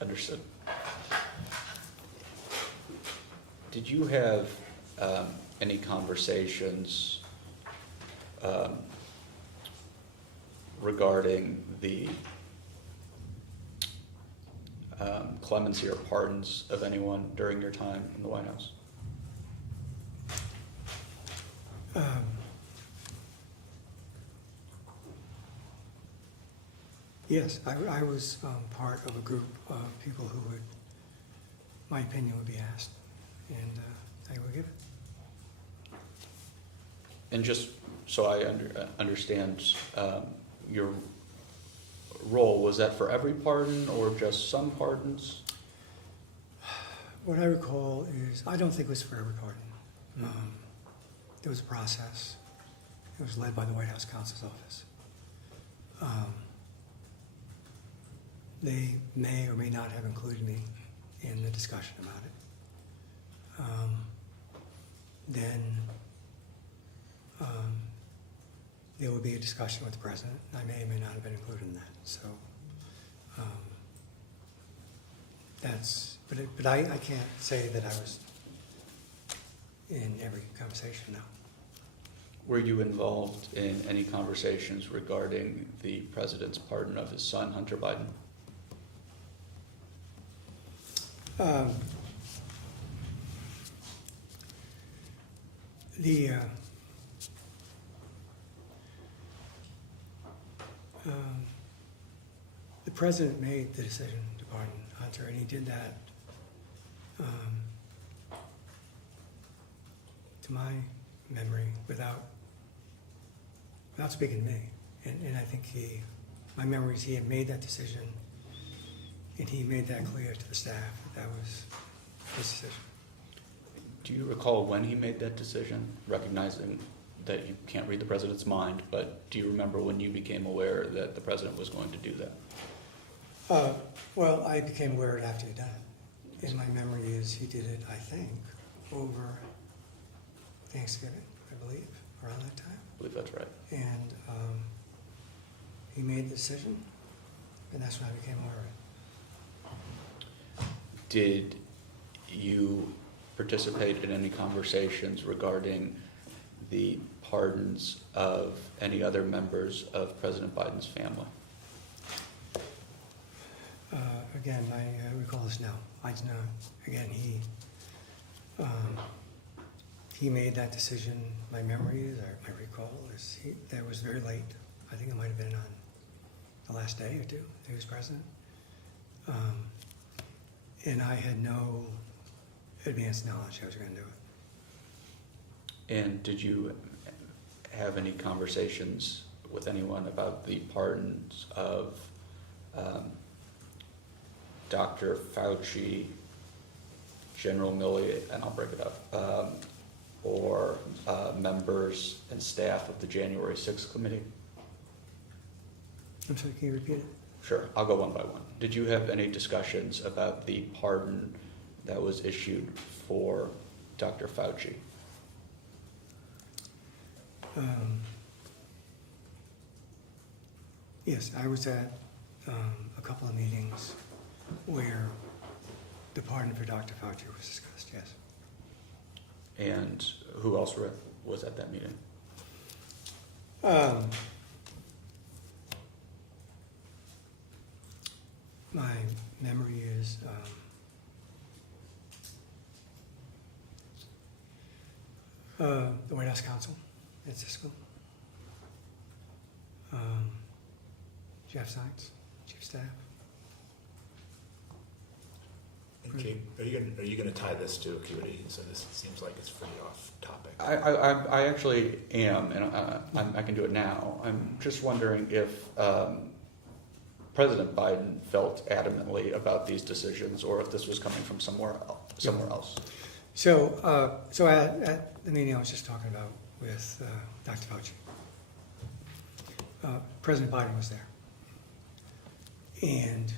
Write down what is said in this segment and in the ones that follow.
Understood. Did you have any conversations regarding the clemency or pardons of anyone during your time in the White House? Yes, I was part of a group of people who would, my opinion would be asked, and I would give it. And just so I understand your role, was that for every pardon or just some pardons? What I recall is, I don't think it was for every pardon. There was a process. It was led by the White House Counsel's Office. They may or may not have included me in the discussion about it. Then there would be a discussion with the president. I may or may not have been included in that. So but I can't say that I was in every conversation now. Were you involved in any conversations regarding the president's pardon of his son, Hunter Biden? The president made the decision to pardon Hunter, and he did that, to my memory, without speaking to me. And I think my memory is he had made that decision, and he made that clear to the staff that was his decision. Do you recall when he made that decision, recognizing that you can't read the president's mind, but do you remember when you became aware that the president was going to do that? Well, I became aware of it after he did it. And my memory is he did it, I think, over Thanksgiving, I believe, around that time. I believe that's right. And he made the decision, and that's when I became aware of it. Did you participate in any conversations regarding the pardons of any other members of President Biden's family? Again, I recall this now. I do not. Again, he made that decision. My memory is, or my recall is, that was very late. I think it might have been on the last day or two that he was president. And I had no advanced knowledge I was going to do it. And did you have any conversations with anyone about the pardons of Dr. Fauci, General Milley, and I'll break it up, or members and staff of the January 6th committee? I'm sorry, can you repeat it? Sure, I'll go one by one. Did you have any discussions about the pardon that was issued for Dr. Fauci? Yes, I was at a couple of meetings where the pardon for Dr. Fauci was discussed, yes. And who else was at that meeting? My memory is the White House counsel at Cisco, Jeff Science, chief staff. And Kate, are you going to tie this to acuity? So this seems like it's pretty off topic. I actually am, and I can do it now. I'm just wondering if President Biden felt adamantly about these decisions, or if this was coming from somewhere else. So at the meeting I was just talking about with Dr. Fauci, President Biden was there, and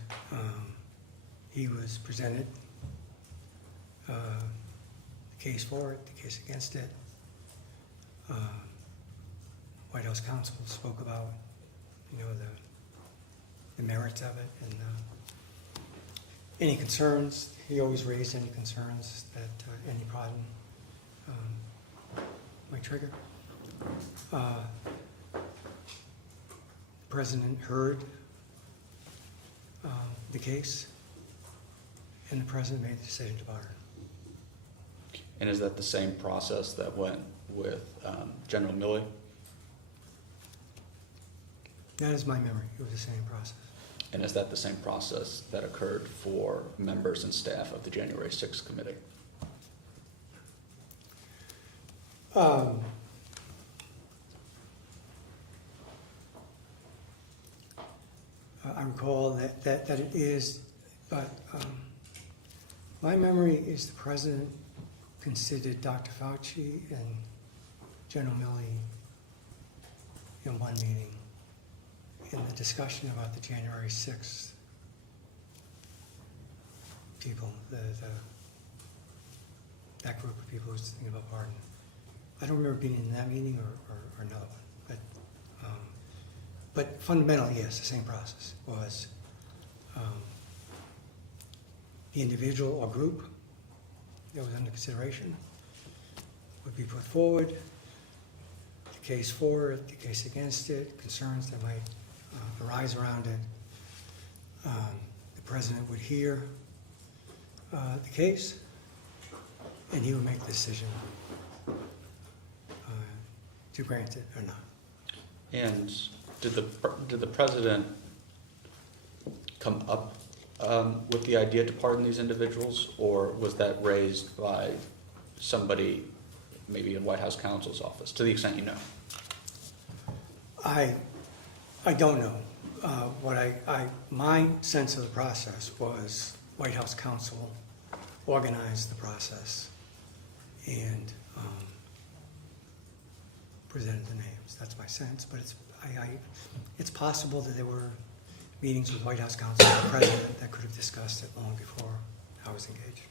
he was presented the case for it, the case against it. White House counsel spoke about, the merits of it, any concerns. He always raised any concerns that any pardon might trigger. The President heard the case, and the President made the decision to pardon. And is that the same process that went with General Milley? That is my memory. It was the same process. And is that the same process that occurred for members and staff of the January 6th committee? I recall that it is, but my memory is the President considered Dr. Fauci and General Milley in one meeting in the discussion about the January 6th people, that group of people who was thinking about pardon. I don't remember being in that meeting or another one, but fundamentally, yes, the same process was the individual or group that was under consideration would be put forward, the case for it, the case against it, concerns that might arise around it. The President would hear the case, and he would make the decision to grant it or not. And did the President come up with the idea to pardon these individuals, or was that raised by somebody maybe in White House counsel's office, to the extent you know? I don't know. My sense of the process was White House counsel organized the process and presented the names. That's my sense, but it's possible that there were meetings with White House counsel and the President that could have discussed it long before I was engaged.